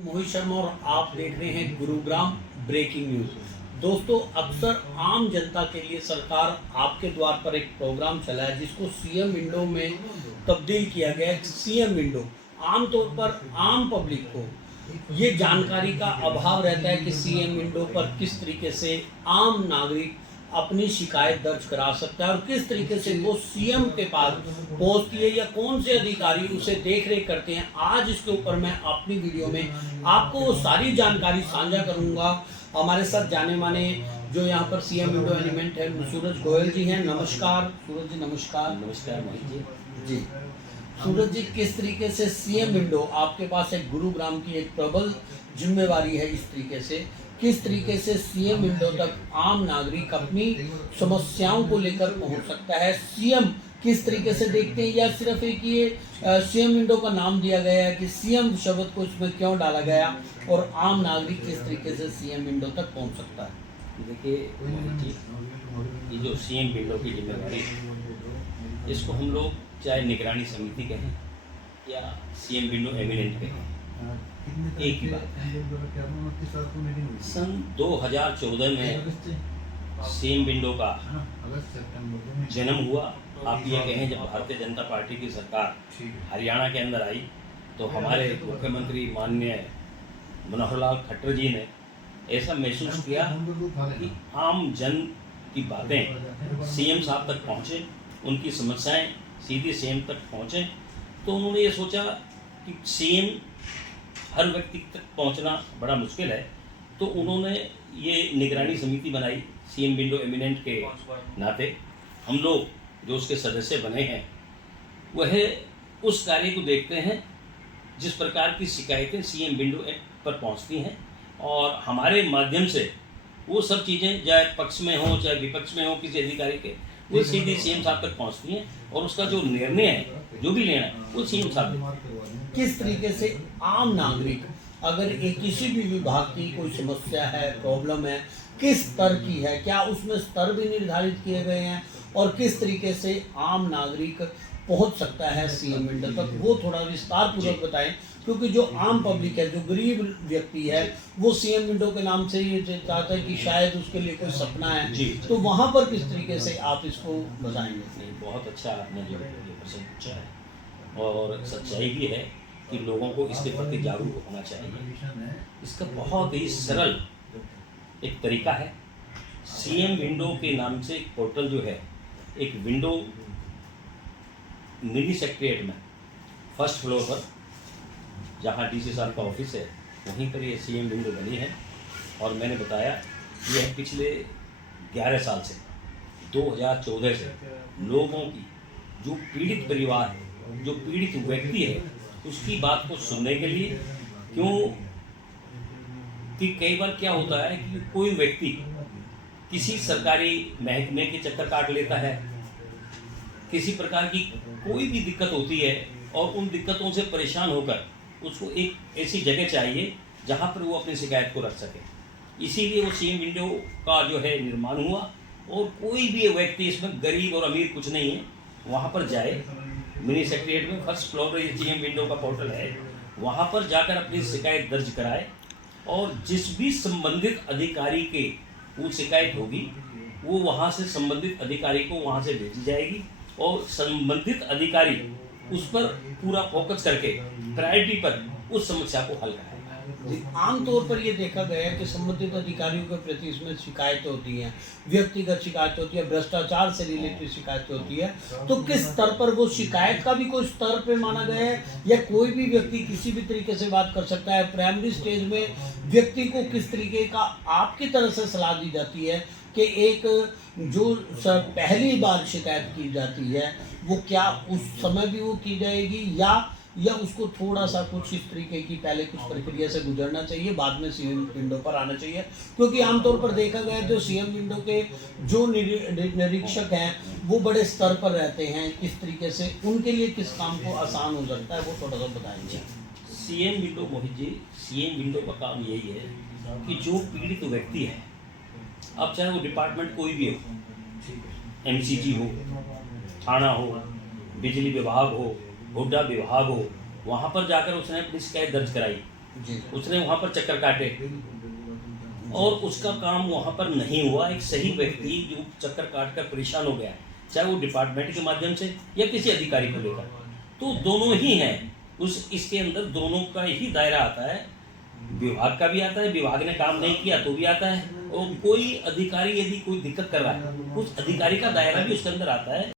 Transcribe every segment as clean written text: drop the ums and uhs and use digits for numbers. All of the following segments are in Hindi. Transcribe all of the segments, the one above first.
मोहित शर्मा और आप देख रहे हैं गुरुग्राम ब्रेकिंग न्यूज। दोस्तों, अक्सर आम जनता के लिए सरकार आपके द्वार पर एक प्रोग्राम चला है जिसको सीएम विंडो में तब्दील किया गया है। सीएम विंडो आमतौर पर आम पब्लिक को ये जानकारी का अभाव रहता है कि सीएम विंडो पर किस तरीके से आम नागरिक अपनी शिकायत दर्ज करा सकता है और किस तरीके से वो सीएम के पास पहुंचती है या कौन से अधिकारी उसे देख रेख करते हैं। आज इसके ऊपर मैं अपनी वीडियो में आपको वो सारी जानकारी साझा करूंगा। हमारे साथ जाने माने जो यहाँ पर सीएम विंडो एलिमेंट है सूरज गोयल जी हैं। नमस्कार सूरज जी। नमस्कार। नमस्कार मोहित जी। जी सूरज जी, किस तरीके से सीएम विंडो आपके पास एक गुरुग्राम की एक प्रबल जिम्मेवारी है, इस तरीके से किस तरीके से सीएम विंडो तक आम नागरिक अपनी समस्याओं को लेकर पहुंच सकता है? सीएम किस तरीके से देखते हैं या सिर्फ एक ये सीएम विंडो का नाम दिया गया है कि सीएम शब्द को इसमें क्यों डाला गया और आम नागरिक किस तरीके से सीएम विंडो तक पहुंच सकता है? देखिए मोहित जी, ये जो सीएम विंडो की जिम्मेवारी, इसको हम लोग चाहे निगरानी समिति कहें या सीएम विंडो एमिनेंट कहें, एक ही बात है। सन 2014 में सीएम विंडो का जन्म हुआ। आप ये कहें, जब भारतीय जनता पार्टी की सरकार हरियाणा के अंदर आई तो हमारे मुख्यमंत्री माननीय मनोहर लाल खट्टर जी ने ऐसा महसूस किया कि आम जन की बातें सीएम साहब तक पहुँचे, उनकी समस्याएं सीधी सीएम तक पहुँचे। तो उन्होंने ये सोचा कि सीएम हर व्यक्ति तक पहुंचना बड़ा मुश्किल है, तो उन्होंने ये निगरानी समिति बनाई। सीएम विंडो एमिनेंट के नाते हम लोग जो उसके सदस्य बने हैं वह उस कार्य को देखते हैं जिस प्रकार की शिकायतें सीएम विंडो पर पहुंचती हैं, और हमारे माध्यम से वो सब चीज़ें चाहे पक्ष में हो चाहे विपक्ष में हो किसी अधिकारी के, वो सीधी सीएम साहब तक पहुंचती हैं और उसका जो निर्णय है, जो भी लेना है, वो सीएम साहब। किस तरीके से आम नागरिक अगर एक किसी भी विभाग की कोई समस्या है, प्रॉब्लम है, किस स्तर की है, क्या उसमें स्तर भी निर्धारित किए गए हैं और किस तरीके से आम नागरिक पहुंच सकता है सीएम विंडो तक, वो थोड़ा विस्तार पूर्वक बताएं। क्योंकि जो आम पब्लिक है, जो गरीब व्यक्ति है, वो सीएम विंडो के नाम से ये चाहता है कि शायद उसके लिए कोई सपना है, तो वहाँ पर किस तरीके से आप इसको बताएंगे? बहुत अच्छा आपने जो प्रश्न पूछा है, और सच्चाई भी है कि लोगों को इसके प्रति जागरूक होना चाहिए। इसका बहुत ही सरल एक तरीका है। सीएम विंडो के नाम से एक पोर्टल जो है, एक विंडो मिनी सेक्रेटरिएट में फर्स्ट फ्लोर पर जहां डीसी साहब का ऑफिस है, वहीं पर ये सीएम विंडो बनी है। और मैंने बताया यह पिछले 11 साल से 2014 से लोगों की जो पीड़ित परिवार है, जो पीड़ित व्यक्ति है, उसकी बात को सुनने के लिए। क्यों कि कई बार क्या होता है कि कोई व्यक्ति किसी सरकारी महकमे के चक्कर काट लेता है, किसी प्रकार की कोई भी दिक्कत होती है और उन दिक्कतों से परेशान होकर उसको एक ऐसी जगह चाहिए जहां पर वो अपनी शिकायत को रख सके। इसीलिए वो सीएम विंडो का जो है निर्माण हुआ, और कोई भी व्यक्ति, इसमें गरीब और अमीर कुछ नहीं है, वहाँ पर जाए। मिनी सेक्रेटरिएट में फर्स्ट फ्लोर पर सीएम विंडो का पोर्टल है, वहाँ पर जाकर अपनी शिकायत दर्ज कराए, और जिस भी संबंधित अधिकारी के वो शिकायत होगी वो वहाँ से संबंधित अधिकारी को वहाँ से भेजी जाएगी, और संबंधित अधिकारी उस पर पूरा फोकस करके प्रायोरिटी पर उस समस्या को हल कराएगा। आमतौर पर ये देखा गया है कि संबंधित अधिकारियों के प्रति इसमें शिकायतें होती हैं, व्यक्तिगत शिकायत होती है, भ्रष्टाचार से रिलेटेड शिकायत होती है। तो किस स्तर पर वो शिकायत का भी कोई स्तर पे माना गया है, या कोई भी व्यक्ति किसी भी तरीके से बात कर सकता है? प्राइमरी स्टेज में व्यक्ति को किस तरीके का आपकी तरफ से सलाह दी जाती है कि एक जो पहली बार शिकायत की जाती है वो क्या उस समय भी वो की जाएगी, या उसको थोड़ा सा कुछ इस तरीके की पहले कुछ प्रक्रिया से गुजरना चाहिए, बाद में सीएम विंडो पर आना चाहिए? क्योंकि आमतौर पर देखा गया जो सीएम विंडो के जो निरीक्षक हैं वो बड़े स्तर पर रहते हैं, किस तरीके से उनके लिए किस काम को आसान हो सकता है, वो थोड़ा सा बताएंगे। CM window Mohit ji, CM window का काम यही है कि जो पीड़ित व्यक्ति है, अब चाहे वो डिपार्टमेंट कोई भी हो, एमसीजी हो, थाना हो, बिजली विभाग हो, हुड्डा विभाग हो, वहाँ पर जाकर उसने अपनी शिकायत दर्ज कराई जी। उसने वहाँ पर चक्कर काटे और उसका काम वहाँ पर नहीं हुआ। एक सही व्यक्ति जो चक्कर काट कर परेशान हो गया, चाहे वो डिपार्टमेंट के माध्यम से या किसी अधिकारी को लेकर, तो दोनों ही हैं इसके अंदर, दोनों का ही दायरा आता है। विभाग का भी आता है, विभाग ने काम नहीं किया तो भी आता है, और कोई अधिकारी यदि कोई दिक्कत कर रहा है उस अधिकारी का दायरा भी उसके अंदर आता है।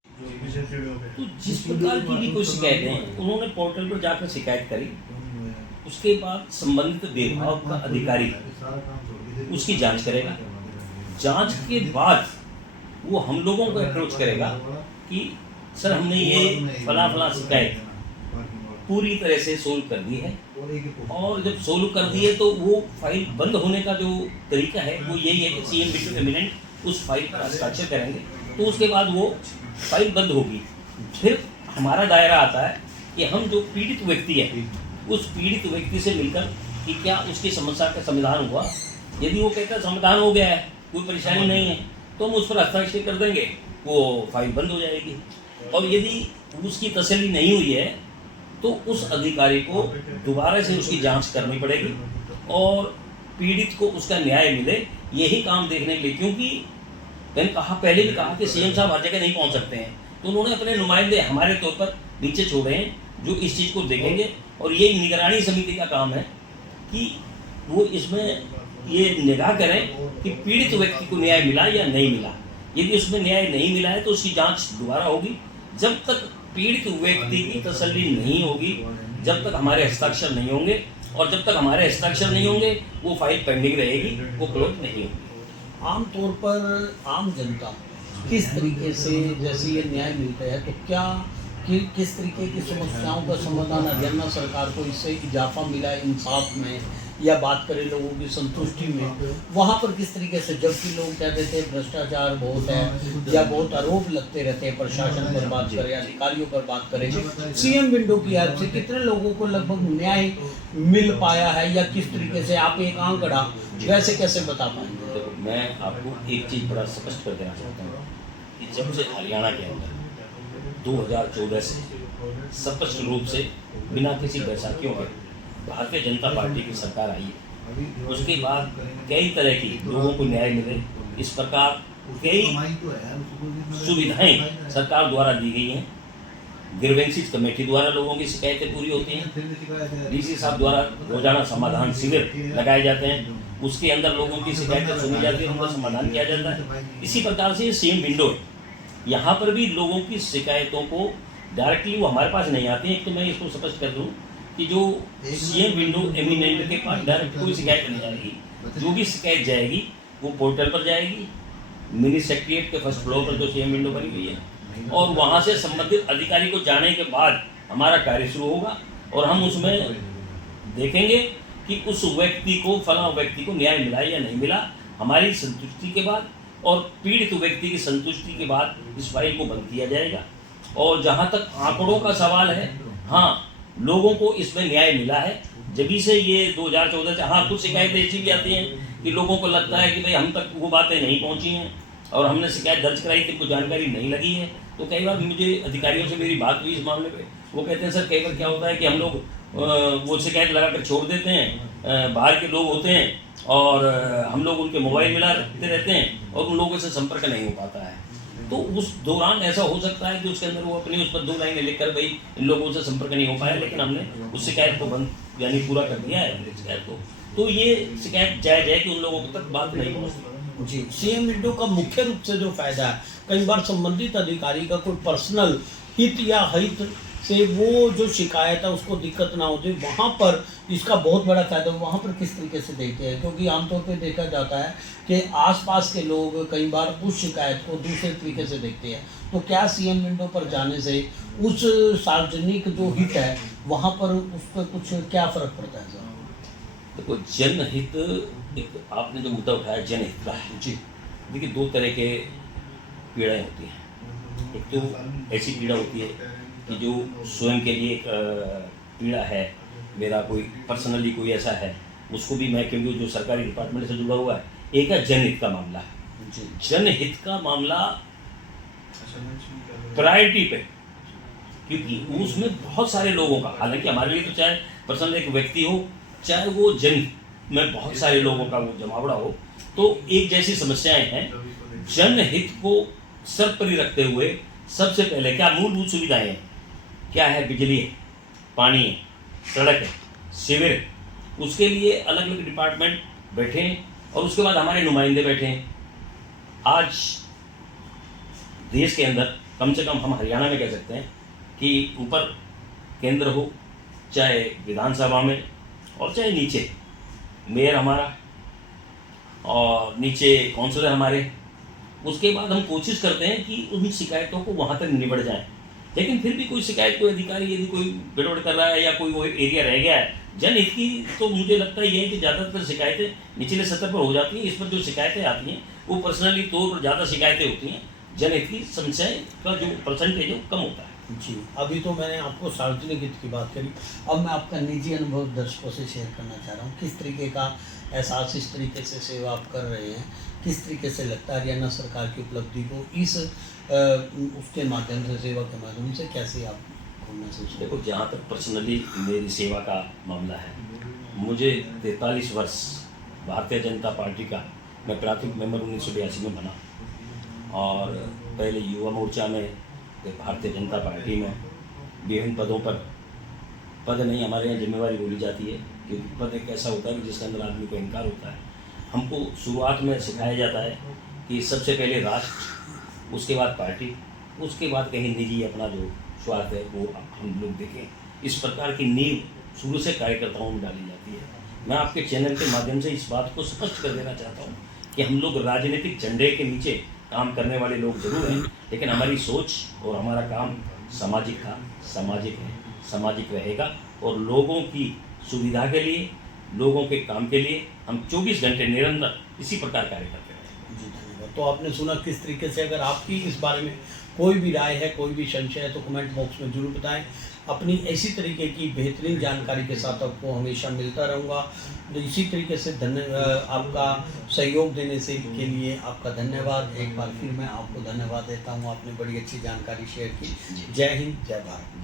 तो जिस प्रकार की भी कोई शिकायतें, उन्होंने पोर्टल पर जाकर शिकायत करी, उसके बाद संबंधित विभाग का अधिकारी उसकी जांच करेगा। जांच के बाद वो हम लोगों को अप्रोच करेगा कि सर हमने ये फला फला शिकायत पूरी तरह से सोल्व कर दी है, और जब सोल्व कर दी है तो वो फाइल बंद होने का जो तरीका है वो यही है कि सीएम बिंडो एमिनेंट उस फाइल पर हस्ताक्षर करेंगे, तो उसके बाद वो फाइल बंद होगी। फिर हमारा दायरा आता है कि हम जो पीड़ित व्यक्ति है उस पीड़ित व्यक्ति से मिलकर कि क्या उसकी समस्या का समाधान हुआ। यदि वो कहता है समाधान हो गया है, कोई परेशानी नहीं है, तो हम उस पर हस्ताक्षर कर देंगे, वो फाइल बंद हो जाएगी। और यदि उसकी तसल्ली नहीं हुई है तो उस अधिकारी को दोबारा से उसकी जांच करनी पड़ेगी और पीड़ित को उसका न्याय मिले, यही काम देखने के लिए। क्योंकि मैंने कहा, पहले भी कहा कि सीएम साहब हर जगह नहीं पहुंच सकते हैं, तो उन्होंने अपने नुमाइंदे हमारे तौर पर नीचे छोड़े हैं जो इस चीज़ को देखेंगे। और ये निगरानी समिति का काम है कि वो इसमें ये निगाह करें कि पीड़ित व्यक्ति को न्याय मिला या नहीं मिला। यदि उसमें न्याय नहीं मिला है तो उसकी जांच दोबारा होगी। जब तक पीड़ित व्यक्ति की तसल्ली नहीं होगी, जब तक हमारे हस्ताक्षर नहीं होंगे, और जब तक हमारे हस्ताक्षर नहीं होंगे वो फाइल पेंडिंग रहेगी, वो क्लोज नहीं होगी। आमतौर पर आम जनता किस तरीके से, जैसे ये न्याय मिलता है तो क्या किस तरीके की समस्याओं का समाधान हरियाणा सरकार को इससे इजाफा मिला है इंसाफ में, या बात करें लोगों की संतुष्टि में, वहाँ पर किस तरीके से, जबकि लोग कहते थे भ्रष्टाचार बहुत है या बहुत आरोप लगते रहते हैं, प्रशासन पर बात करें, अधिकारियों पर बात करें, सीएम विंडो की ऐप से कितने लोगों को लगभग न्याय मिल पाया है, या किस तरीके से आप एक आंकड़ा वैसे कैसे बता पाएंगे? देखो, मैं आपको एक चीज़ बड़ा स्पष्ट कर देना चाहता हूँ कि जब से हरियाणा के अंदर 2014 से स्पष्ट रूप से बिना किसी बैसाखियों के भारतीय जनता पार्टी की सरकार आई है, उसके बाद कई तरह की लोगों को न्याय मिले। इस प्रकार कई सुविधाएं सरकार द्वारा दी गई हैं। ग्रीवेंसेस कमेटी द्वारा लोगों की शिकायतें पूरी होती हैं। डीसी साहब द्वारा रोजाना समाधान शिविर लगाए जाते हैं, उसके अंदर लोगों की शिकायतें सुनी जाती है, उनका समाधान किया जाता है। इसी प्रकार से ये सीएम विंडो है, यहाँ पर भी लोगों की शिकायतों को डायरेक्टली वो हमारे पास नहीं आती हैं। एक तो मैं इसको स्पष्ट कर दूँ कि जो सीएम विंडो एमिनेंट के पास डायरेक्ट कोई शिकायत नहीं जाएगी। जो भी शिकायत जाएगी वो पोर्टल पर जाएगी, मिनी सेक्रेटरिएट के फर्स्ट फ्लोर पर जो सीएम विंडो बनी हुई है, और वहाँ से संबंधित अधिकारी को जाने के बाद हमारा कार्य शुरू होगा। और हम उसमें देखेंगे कि उस व्यक्ति को, फला व्यक्ति को न्याय मिला या नहीं मिला। हमारी संतुष्टि के बाद और पीड़ित व्यक्ति की संतुष्टि के बाद इस फाइल को बंद किया जाएगा। और जहाँ तक आंकड़ों का सवाल है, हाँ, लोगों को इसमें न्याय मिला है। जब से ये 2014 से, हाँ, कुछ शिकायतें ऐसी भी आती हैं कि लोगों को लगता है कि भाई हम तक वो बातें नहीं पहुंची हैं और हमने शिकायत दर्ज कराई थी, कुछ जानकारी नहीं लगी है। तो कई बार मुझे अधिकारियों से मेरी बात हुई इस मामले पे, वो कहते हैं सर कई बार क्या होता है कि हम लोग वो शिकायत लगा कर छोड़ देते हैं, बाहर के लोग होते हैं और हम लोग उनके मोबाइल मिला रहते हैं और उन लोगों से संपर्क नहीं हो पाता है। तो उस दौरान ऐसा हो सकता है कि उसके अंदर वो अपनी उस पर 2 लाइनें लिखकर भाई इन लोगों से संपर्क नहीं हो पाया, लेकिन हमने उस शिकायत को बंद यानी पूरा कर दिया है शिकायत को। तो ये शिकायत जायज़ है कि उन लोगों तक बात नहीं पहुँचती। जी, सीएम विंडो का मुख्य रूप से जो फायदा है, कई बार संबंधित अधिकारी का कोई पर्सनल हित या हित से वो जो शिकायत है उसको दिक्कत ना होती, वहाँ पर इसका बहुत बड़ा फायदा। वहाँ पर किस तरीके से देखते हैं, क्योंकि आमतौर पे देखा जाता है कि आसपास के लोग कई बार उस शिकायत को दूसरे तरीके से देखते हैं। तो क्या सीएम विंडो पर जाने से उस सार्वजनिक जो हित है वहाँ पर उस पर कुछ क्या फर्क पड़ता है? देखो, जनहित, एक आपने जो मुद्दा उठाया जनहित का है जी। देखिए, 2 तरह के पीड़ाएँ होती हैं। एक तो ऐसी पीड़ा होती है कि जो स्वयं के लिए एक पीड़ा है, मेरा कोई पर्सनली कोई ऐसा है, उसको भी मैं, क्योंकि जो सरकारी डिपार्टमेंट से जुड़ा हुआ है। एक है जनहित का मामला। जनहित का मामला प्रायोरिटी पे, क्योंकि उसमें बहुत सारे लोगों का, हालांकि हमारे लिए तो चाहे पर्सनल एक व्यक्ति हो चाहे वो जन में बहुत सारे लोगों का वो जमावड़ा हो, तो एक जैसी समस्याएं हैं। जनहित को सर्वोपरि रखते हुए सबसे पहले क्या मूलभूत सुविधाएं हैं, क्या है, बिजली है, पानी है, सड़क है, सीवर है, उसके लिए अलग अलग डिपार्टमेंट बैठे हैं और उसके बाद हमारे नुमाइंदे बैठे हैं। आज देश के अंदर कम से कम हम हरियाणा में कह सकते हैं कि ऊपर केंद्र हो, चाहे विधानसभा में और चाहे नीचे मेयर हमारा और नीचे काउंसलर हमारे, उसके बाद हम कोशिश करते हैं कि उन शिकायतों को वहाँ तक निबट जाए। लेकिन फिर भी कोई शिकायत, कोई अधिकारी यदि कोई गड़बड़ कर रहा है या कोई वो एरिया रह गया है जनहित की, तो मुझे लगता है ये है कि ज़्यादातर शिकायतें निचले स्तर पर हो जाती हैं। इस पर जो शिकायतें आती हैं वो पर्सनली तौर पर ज़्यादा शिकायतें होती हैं। जनहित की समस्याएं का जो परसेंटेज है वो कम होता है। जी, अभी तो मैंने आपको सार्वजनिक हित की बात करी, अब मैं आपका निजी अनुभव दर्शकों से शेयर करना चाह रहा हूँ। किस तरीके का एहसास, इस तरीके से सेवा आप कर रहे हैं, किस तरीके से लगता है हरियाणा सरकार की उपलब्धि को इस उसके माध्यम से, सेवा के माध्यम से कैसे आपको महसूस? देखो, जहाँ तक पर्सनली मेरी सेवा का मामला है, मुझे 43 वर्ष भारतीय जनता पार्टी का मैं प्राथमिक मेंबर 1982 में बना और पहले युवा मोर्चा में, फिर भारतीय जनता पार्टी में विभिन्न पदों पर, पद नहीं हमारे यहाँ जिम्मेवारी बोली जाती है, क्योंकि पद एक ऐसा होता है कि जिसके अंदर आदमी को अहंकार होता है। हमको शुरुआत में सिखाया जाता है कि सबसे पहले राष्ट्र, उसके बाद पार्टी, उसके बाद कहीं निजी अपना जो स्वार्थ है वो हम लोग देखें। इस प्रकार की नींव शुरू से कार्यकर्ताओं में डाली जाती है। मैं आपके चैनल के माध्यम से इस बात को स्पष्ट कर देना चाहता हूँ कि हम लोग राजनीतिक झंडे के नीचे काम करने वाले लोग जरूर हैं, लेकिन हमारी सोच और हमारा काम सामाजिक था, सामाजिक है, सामाजिक रहेगा और लोगों की सुविधा के लिए, लोगों के काम के लिए हम 24 घंटे निरंतर इसी प्रकार कार्य करते रहेंगे। जी, धन्यवाद। तो आपने सुना किस तरीके से, अगर आपकी इस बारे में कोई भी राय है, कोई भी संशय है, तो कमेंट बॉक्स में जरूर बताएं। अपनी इसी तरीके की बेहतरीन जानकारी के साथ आपको हमेशा मिलता रहूँगा। तो इसी तरीके से आपका सहयोग देने से के लिए आपका धन्यवाद। एक बार फिर मैं आपको धन्यवाद देता हूँ, आपने बड़ी अच्छी जानकारी शेयर की। जय हिंद, जय भारत।